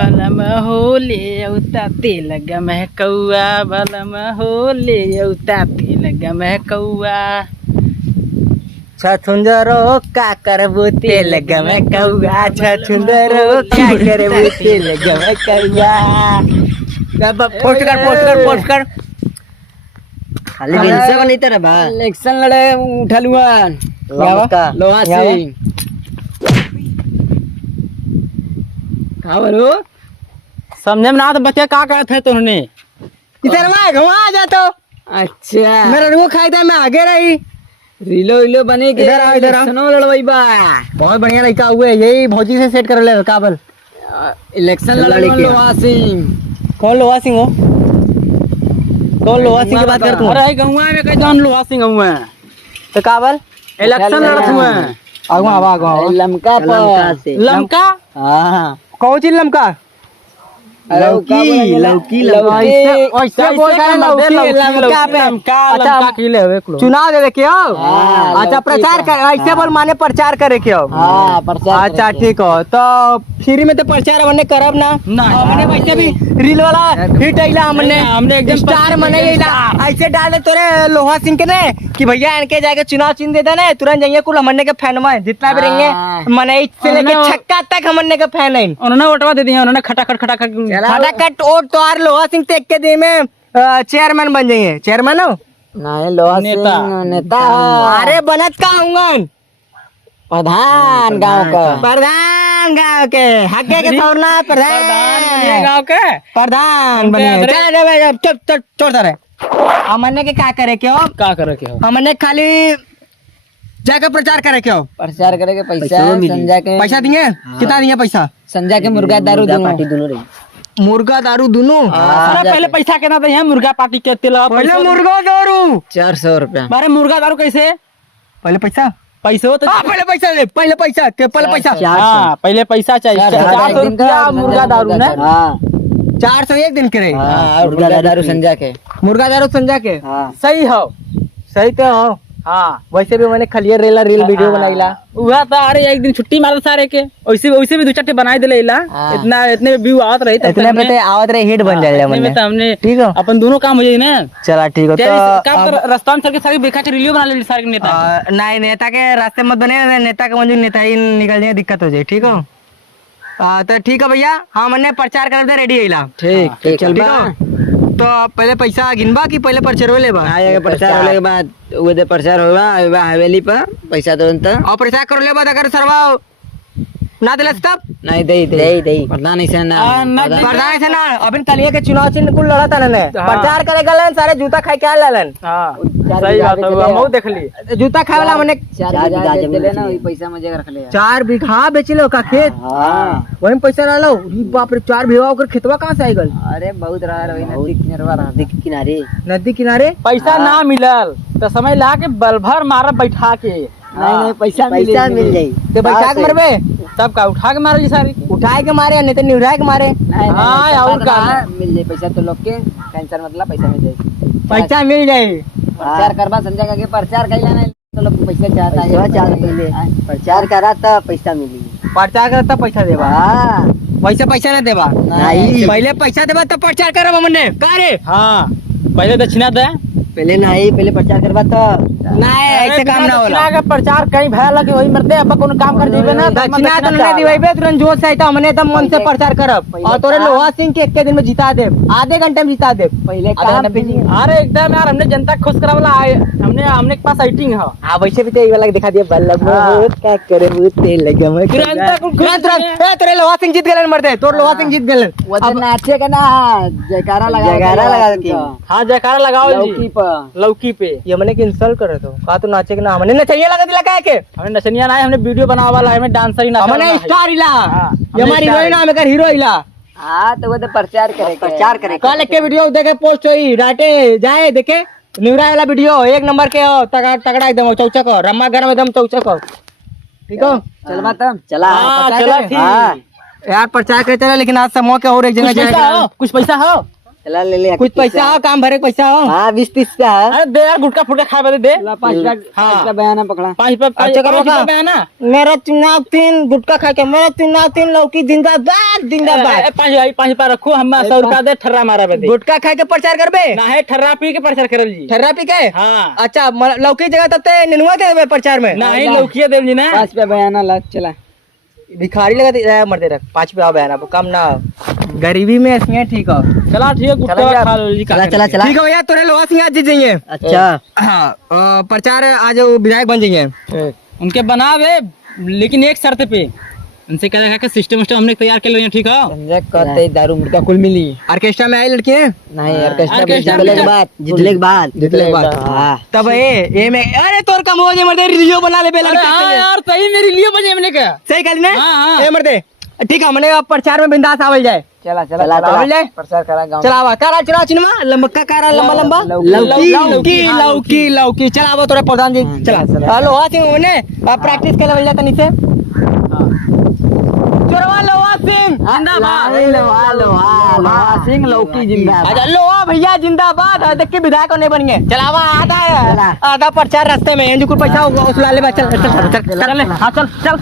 बलम हो ले औता तेल गमह कौआ बलम हो ले औता तेल गमह कौआ छछुंदरो का करबू तेल गमे कौआ छछुंदरो का करबू तेल गमे कौआ पोस्ट कर खाली बिनसे बनी तेरे बा इलेक्शन लड़े उठलुआन लोहा सिंह का बोलो समझे में ना तो बच्चे का कहते थे तुमने इधर में घुमा जा तो अच्छा मेरा रुको खाई था मैं आगे रही रीलो रीलो बने के इधर आओ सुनो लड़वाई बा बहुत बढ़िया लड़का हुए यही भौजी से सेट कर ले काबल इलेक्शन लड़े लोहा सिंह कौन लोहा सिंह हो कौन लोहा सिंह की बात कर तू अरे गौवा में कई जन लोहा सिंह हुए तो काबल इलेक्शन लड़त हुए आगवा लमका पर लमका हां कौन चीज लमका लौकी ऐसे बोल रहा है लमका पे लमका खिले हुए चुनाव दे के हो अच्छा प्रचार कर ऐसे बोल माने प्रचार करे के हो हां प्रचार अच्छा ठीक हो तो फ्री में तो प्रचार हमने करब ना हमने वैसे भी रील वाला हिट आइला हमने एकदम स्टार मने ऐसे डाले तोरे लोहा सिंह के ने कि भैया इनके जाके चुनाव चिन्ह दे देना तुरंत जाइए कुल हमने के फैन में जितना भी रहेंगे मने से लेके छक्का तक हमने के फैन है उन्होंने वोटवा दे दिया उन्होंने खटाखट फटाखट वोट तो यार लोहा सिंह तो एक के दिन में चेयरमैन बन जाइए चेयरमैन हो नहीं लोहा सिंह नेता अरे बनत का होंगे प्रधान गांव का प्रधान गांव के हके के छोड़ना प्रधान गांव के प्रधान बने चल चल छोड़ता रहे हमने के क्या करे क्यों का करे के हो हमने खाली जाकर प्रचार करे क्यों प्रचार करे के पैसा संजय के पैसा दिए कितना दिए पैसा संजय के मुर्गा दारू दोनों मुर्गा दारू दोनों पहले पैसा कितना दिए मुर्गा पार्टी के तेल पहले मुर्गा दारू 400 रुपया अरे मुर्गा दारू कैसे पहले पैसा पैसा तो पहले पैसा ले पहले पैसा हाँ पहले पैसा चाहिए 400 रुपया मुर्गा दारू ना 400 एक दिन के मुर्गा दारू संजय के सही हो सही तो हो हाँ वैसे भी मैंने खलिया रेला रील वीडियो बनाईला हुआ था अरे एक दिन छुट्टी मारा सारे के वैसे भी दो चार बनाई दिले इतने व्यू आवत रही इतने में आवत रहे हिट बन जाए हमने ठीक हो अपन दोनों काम हो जाए ना चला ठीक हो तो राजस्थान सर के सारे बेखा के रीलियो बना ले सारे नेता नहीं नेता के रास्ते मत बने नेता के मंजूर नेता ही निकल जाए दिक्कत हो जाए ठीक हो तो ठीक है भैया हम हमने प्रचार कर रेडी है ठीक चल तो पहले पैसा गिनबा कि पहले प्रचार होले बा प्रचार होले के बाद वो दे प्रचार होगा हवेली पर पैसा तुरंत और प्रचार कर ले बाद अगर सरवा ना दिलस तब नहीं दे प्रधान से ना अबन कलिया के चुनाव चिन्ह कुल लड़ा था ने प्रचार करे गलन सारे जूता खाए के लेलन हां सही बात है हम देख ली जूता खाए वाला मने 4 बीघा लेना वही पैसा में जगह रख ले 4 बीघा बेच लो का खेत हां वही में पैसा डालो बाप रे 4 बीघा ओकर खेतवा कहां से आइगल अरे बहुत रहा है नदी किनारे पैसा ना मिलल तो समय ला के बलभर मार बैठा के नहीं पैसा मिल जाई तो बैठा के मरबे तब का उठा के मारे सारी उठाए के मारे नहीं तो निउराए के मारे हां और का मिल जाए पैसा तो लोग के टेंशन मतलब पैसा मिल जाए पैसा मिल जाए प्रचार करबा संजय के प्रचार कैला नहीं तो लोग पैसा चाहता है प्रचार करा तो पैसा मिली प्रचार करा तो पैसा देबा वैसे पैसा ना देबा नहीं पहले पैसा देबा तो प्रचार करब हमने का रे हां पहले दक्षिणा दे पहले प्रचार करबा तो नहीं ऐसे काम ना होला का प्रचार कहीं भैला कि वही मरते अब कोनो काम कर देबे ना दक्षिणा तो नहीं दिवेबे तुरंत जोश से तो हमने एकदम मन से प्रचार करब और तोरे लोहा सिंह के एक के दिन में जिता दे आधे घंटे में जिता दे पहले काम अरे एकदम यार हमने जनता खुश करावला हमने के पास आइटिंग है हां वैसे भी तो ये वाला दिखा दिया बल्लभ क्या करे वो तेल लगे मैं तुरंत तोरे लोहा सिंह जीत गेलन मरते तोर लोहा सिंह जीत गेलन अब नाचे का ना जयकारा लगा के हां जयकारा लगाओ जी लौकी पे ये मैंने इंसल्ट करे तो का तो नाचे के ना हमने नचनिया लगा दिला काहे के हमने नचनिया ना हमने वीडियो बनावा वाला हमें डांसर ही ना हमने स्टार हिला ये हमारी हीरोइन नाम है हीरो हिला हां तो वो तो प्रचार करे कल के वीडियो देखे पोस्ट होई डाटे जाए देखे न्यूरा वाला वीडियो एक नंबर के हो तगड़ा एकदम चौचक हो रमा घर में एकदम चौचक हो ठीक हो चलवा तब चला ठीक यार प्रचार करते रहे लेकिन आज समूह के और एक जगह जाएगा कुछ पैसा हो चला ले ले कुछ पैसा हो, काम भरे पैसा हो। हाँ 20-30 का है। अरे दे यार, गुटका फुटका खा बदे दे। 5 रुपया बयाना पकड़ा। 5 रुपया अच्छा करो का? बयाना। मेरा चुनाव 3 गुटखा खा के, मेरा चुनाव 3 लौकी जिंदाबाद जिंदाबाद। 5 रुपया रखो, हम 100 रुपया दे ठर्रा मारा बदे। गुटखा खा के प्रचार करबे ना है, ठर्रा पी के प्रचार करल जी। ठर्रा पी के। हाँ। अच्छा लौकी जगह तते नेनुआ दे देबे प्रचार में। ना ही लौकिया देव जी ना। 5 रुपया बयाना ला चला। भिखारी लगा मरते रख 5 रुपया बयाना कम ना, गरीबी में ऐसे ठीक हो। चला ठीक है, गुटका खा लो जी। चला ठीक है भैया, तोरे लोहा सिंह आज जीत जाइए। अच्छा हाँ, प्रचार आज वो विधायक बन जाइए। उनके बनावे, लेकिन एक शर्त पे। उनसे कह रखा सिस्टम हमने तैयार कर लिया, ठीक है। कहते दारू मुर्गा कुल मिली। ऑर्केस्ट्रा में आई लड़की है नहीं, ऑर्केस्ट्रा जीतले के बाद हां तब ए में अरे तोर कम हो जे मर्दे रीलियो बना ले बेला। हां यार सही, मेरी लियो बजे हमने का सही कहली ना। हां ए मर्दे ठीक है, हमने अब प्रचार में बिंदास आवल जाए। चला आवल जाए, प्रचार करा गांव। चलावा करा चला चिनमा लंबा करा लंबा लौकी चलावा तोरे प्रधान जी। चला लोहा सिंह होने प्रैक्टिस के लेवल जाता नीचे। चोरवा लोहा सिंह जिंदाबाद। लोहा सिंह लौकी जिंदाबाद। अच्छा लोहा भैया जिंदाबाद। देख के विधायक नहीं बन गए। चलावा आधा प्रचार रास्ते में, पैसा वसूला ले। चल चल चल चल।